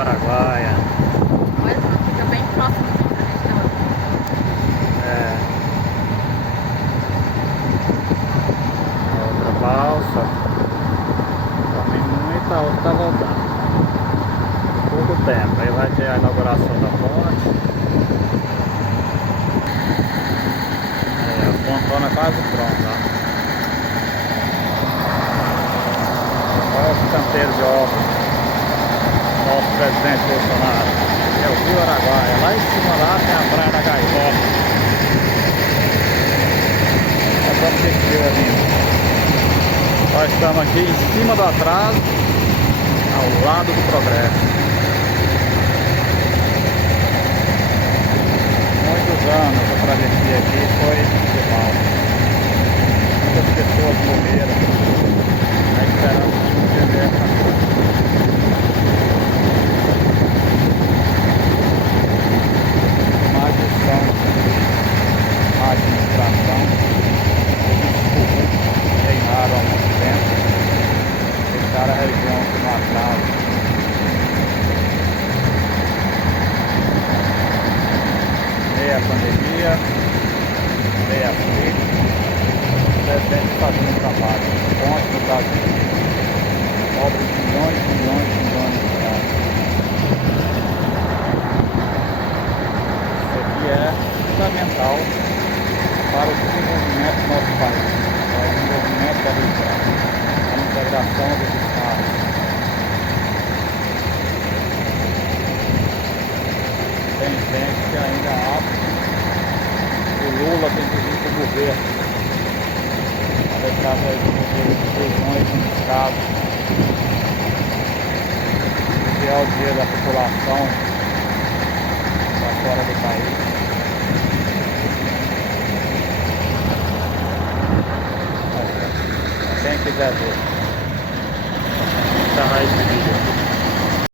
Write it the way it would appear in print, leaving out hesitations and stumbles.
Araguaia. Olha só, fica bem próximo aqui da região. É. A outra balsa. Também muita, a outra tá voltando. Pouco tempo. Aí vai ter a inauguração da ponte. Aí, a pontona quase pronta. Olha o canteiro de obra. Nosso presidente Bolsonaro. É o Rio Araguaia. Lá em cima lá tem a praia da Gaivota. É pra assistir ali. Nós estamos aqui em cima do atraso, ao lado do progresso. Muitos anos a travessia aqui foi de mal. Muitas pessoas morreram. A esperança de um dia dessa. Má gestão, má administração, eles reinaram há muito tempo, deixaram a região com um atraso. Meia pandemia, meia crise, o presidente fazendo um trabalho, ponte no Brasil, obras de milhões e milhões e milhões de reais. É fundamental para o desenvolvimento do nosso país, para o desenvolvimento da região, a integração dos estados. Tem gente que ainda acha que o Lula tem que vir para o governo para deixar as regiões nos estados, desviar o dinheiro da população para fora do país. Quem quiser ver. Essa raiz de vídeo.